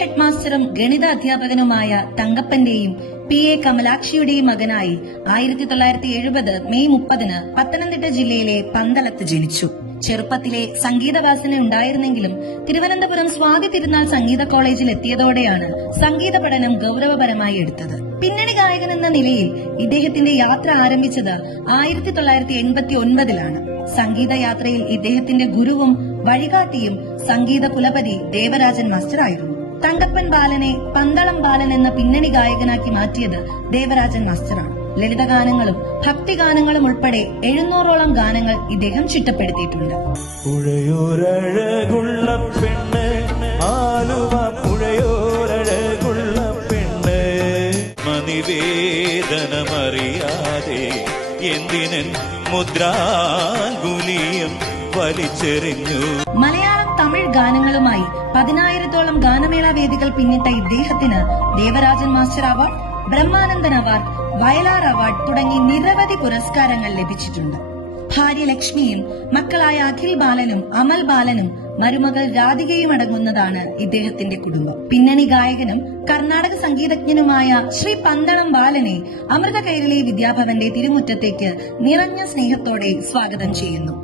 Head മാസ്റ്ററും ഗണിത അധ്യാപകനുമായ തങ്കപ്പന്റെയും PA കമലാക്ഷിയുടെയും മകനായി 1970 May 30 Pathanamthitta ജില്ലയിലെ പന്തളത്ത് ജനിച്ചു. ചെറുപ്പത്തിലെ സംഗീതവാസന ഉണ്ടായിരുന്നെങ്കിലും തിരുവനന്തപുരം സ്വാതി തിരുനാൾ സംഗീത കോളേജിൽ എത്തിയതോടെയാണ് സംഗീത പഠനം ഗൌരവപരമായി എടുത്തത്. പിന്നണി ഗായകൻ എന്ന നിലയിൽ ഇദ്ദേഹത്തിന്റെ യാത്ര ആരംഭിച്ചത് 1989 സംഗീത യാത്രയിൽ ഇദ്ദേഹത്തിന്റെ ഗുരുവും വഴികാട്ടിയും സംഗീത കുലപതി ദേവരാജൻ മാസ്റ്റർ ആയിരുന്നു. തങ്കപ്പൻ ബാലനെ പന്തളം ബാലൻ എന്ന പിന്നണി ഗായകനാക്കി മാറ്റിയത് ദേവരാജൻ മാസ്റ്ററാണ്. ലളിതഗാനങ്ങളും ഭക്തിഗാനങ്ങളും ഉൾപ്പെടെ 700ഓളം ഗാനങ്ങൾ ഇദ്ദേഹം ചിട്ടപ്പെടുത്തിയിട്ടുണ്ട്. പുഴയോരഴകുള്ള പെണ്ണ്, ആലുവ പുഴയോരഴകുള്ള പെണ്ണ്, മനിവേദനമറിയാതെ എന്തിനൻ മുദ്രാങ്കുലിയം വലിച്ചെറിഞ്ഞു. മലയാളം തമിഴ് ഗാനങ്ങളുമായി 10,000ഓളം ഗാനമേള വേദികൾ പിന്നിട്ട ഇദ്ദേഹത്തിന് Devarajan master award, Brahmanandan award, Vayalar award തുടങ്ങി നിരവധി പുരസ്കാരങ്ങൾ ലഭിച്ചിട്ടുണ്ട്. ഭാര്യ ലക്ഷ്മിയും മക്കളായ അഖിൽ ബാലനും അമൽ ബാലനും മരുമകൾ രാധികയും അടങ്ങുന്നതാണ് ഇദ്ദേഹത്തിന്റെ കുടുംബം. പിന്നണി ഗായകനും കർണാടക സംഗീതജ്ഞനുമായ ശ്രീ പന്തളം ബാലനെ അമൃത കൈരളി വിദ്യാഭവന്റെ തിരുമുറ്റത്തേക്ക് നിറഞ്ഞ സ്നേഹത്തോടെ സ്വാഗതം ചെയ്യുന്നു.